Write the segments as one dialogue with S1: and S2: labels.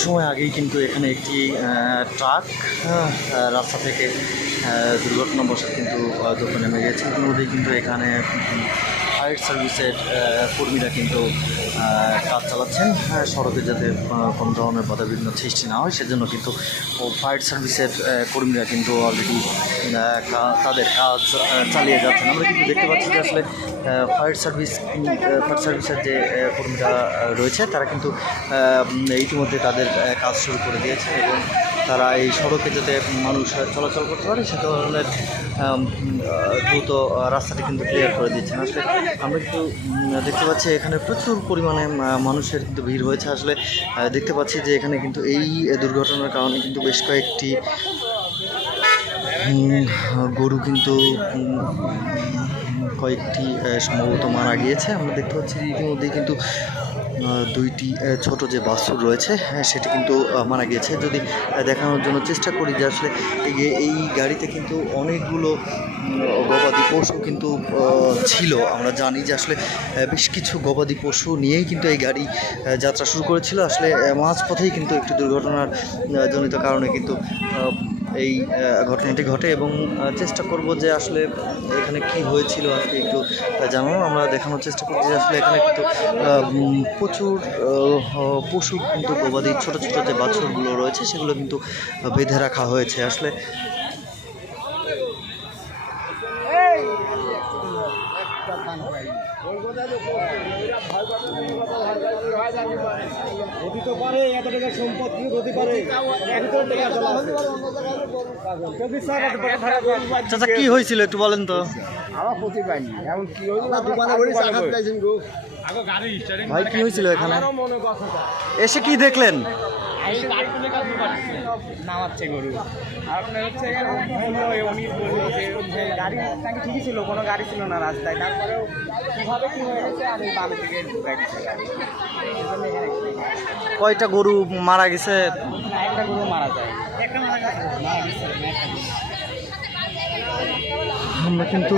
S1: সময় আগেই কিন্তু এখানে একটি ট্রাক রাস্তা থেকে দুর্ঘটনাবশত কিন্তু দোকানে নেমে গেছে। ইতিমধ্যেই কিন্তু এখানে ফায়ার সার্ভিসের কর্মীরা কিন্তু কাজ চালাচ্ছেন। হ্যাঁ, সড়কে যাতে কোনো ধরনের বাধাবিঘ্ন সৃষ্টি না হয় সেজন্য কিন্তু ফায়ার সার্ভিসের কর্মীরা কিন্তু অলরেডি তাদের কাজ চালিয়ে যাচ্ছেন। আমরা কিন্তু দেখতে পাচ্ছি যে আসলে ফায়ার সার্ভিস ফায়ার সার্ভিসের যে কর্মীরা রয়েছে তারা কিন্তু ইতিমধ্যে তাদের কাজ শুরু করে দিয়েছে এবং তারা এই সড়কে যাতে মানুষ চলাচল করতে পারে, সে ধরনের দ্রুত রাস্তাটি কিন্তু ক্লিয়ার করে দিচ্ছেন। আসলে আমরা কিন্তু দেখতে পাচ্ছি এখানে প্রচুর পরিমাণে মানুষের কিন্তু ভিড় হয়েছে। আসলে দেখতে পাচ্ছি যে এখানে কিন্তু এই দুর্ঘটনার কারণে কিন্তু বেশ কয়েকটি গরু কিন্তু কয়েকটি সম্ভবত মারা গিয়েছে। আমরা দেখতে পাচ্ছি ইতিমধ্যেই কিন্তু দুইটি ছোট যে বাছুর রয়েছে হ্যাঁ, সেটি কিন্তু মারা গিয়েছে। যদি দেখানোর জন্য চেষ্টা করি যে আসলে এই গাড়িতে কিন্তু অনেকগুলো গবাদি পশু কিন্তু ছিল। আমরা জানি যে আসলে বেশ কিছু গবাদি পশু নিয়েই কিন্তু এই গাড়ি যাত্রা শুরু করেছিল। আসলে মাঝপথেই কিন্তু একটি দুর্ঘটনার জনিত কারণে কিন্তু এই ঘটনাটি ঘটে এবং চেষ্টা করব যে আসলে এখানে কি হয়েছিল আজকে একটু জানানো আমরা দেখানোর চেষ্টা করছি যে আসলে এখানে কিন্তু প্রচুর পশু কিন্তু গবাদি ছোট ছোট যে বাছুরগুলো রয়েছে সেগুলো কিন্তু বেঁধে রাখা হয়েছে। আসলে চাচা কি হয়েছিল একটু বলেন তো।
S2: আমার এখন কি হইল? না দোকানে
S1: ভাই কি হয়েছিল এখানে
S2: মনে
S1: এসে কি দেখলেন
S2: নামাচ্ছে গরু আপনার হচ্ছে উনি যে গাড়ি নাকি ঠিকই ছিল কোনো গাড়ি ছিল না রাস্তায় তারপরেও কীভাবে কী হয়ে গেছে আমি দিকে ঢুকে।
S1: কয়টা গরু মারা গেছে
S2: একটা গরু মারা যায় একটা মারা গেছে মারা গেছে একটা গরু।
S1: আমরা কিন্তু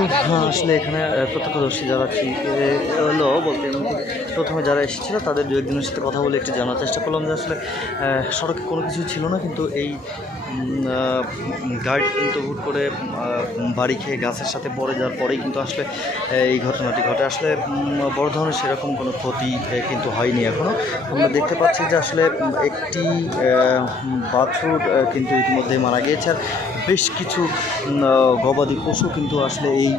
S1: আসলে এখানে প্রত্যক্ষদর্শী যারা হলো বলতে প্রথমে যারা এসেছিল তাদের দু একজনের সাথে কথা বলে একটু জানার চেষ্টা করলাম যে আসলে সড়কে কোনো কিছু ছিল না, কিন্তু এই গাড়ি কিন্তু হুট করে বাড়ি খেয়ে গাছের সাথে পড়ে যাওয়ার পরেই কিন্তু আসলে এই ঘটনাটি ঘটে। আসলে বড় ধরনের সেরকম কোনো ক্ষতি কিন্তু হয়নি এখনও আমরা দেখতে পাচ্ছি যে আসলে একটি বাছুর কিন্তু ইতিমধ্যে মারা গিয়েছে। আর বেশ কিছু গবাদি পশু কিন্তু আসলে এই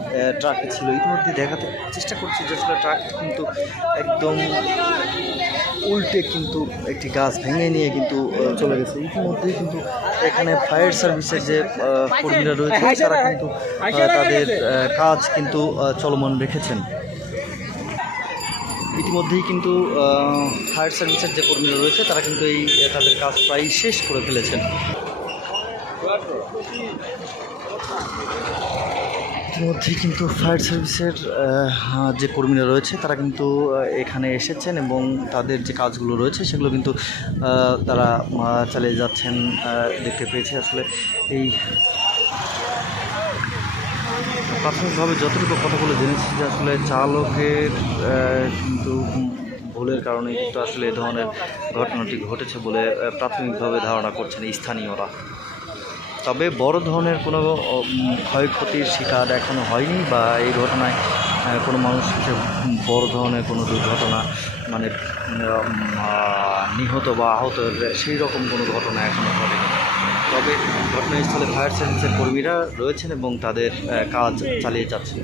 S1: ট্রাকে ছিল। ইতিমধ্যে দেখাতে চেষ্টা করছি যে আসলে ট্রাক কিন্তু একদম উল্টে কিন্তু একটি গাছ ভেঙে নিয়ে কিন্তু চলে গেছে। ইতিমধ্যেই কিন্তু এখানে ফায়ার সার্ভিসের যে কর্মীরা রয়েছে তারা কিন্তু তাদের কাজ কিন্তু চলমান রেখেছেন। ইতিমধ্যেই কিন্তু ফায়ার সার্ভিসের যে কর্মীরা রয়েছে তারা কিন্তু এই তাদের কাজ প্রায় শেষ করে ফেলেছেন। ইতিমধ্যেই কিন্তু ফায়ার সার্ভিসের যে কর্মীরা রয়েছে, তারা কিন্তু এখানে এসেছেন এবং তাদের যে কাজগুলো রয়েছে, সেগুলো কিন্তু তারা চালিয়ে যাচ্ছেন দেখতে পেয়েছি আসলে এই। প্রাথমিকভাবে যতটুকু কথা বলে জেনেছি যে আসলে চালকের কিন্তু ভুলের কারণে কিন্তু আসলে এ ধরনের ঘটনাটি ঘটেছে বলে প্রাথমিকভাবে ধারণা করছেন স্থানীয়রা। তবে বড় ধরনের কোনো ক্ষয়ক্ষতির শিকার এখনও হয়নি বা এই ঘটনায় কোনো মানুষ বড় ধরনের কোনো দুর্ঘটনা মানে নিহত বা আহত, সেই রকম কোনো ঘটনা এখনও ঘটেনি। তবে ঘটনাস্থলে ফায়ার সার্ভিসের কর্মীরা রয়েছেন এবং তাদের কাজ চালিয়ে যাচ্ছেন।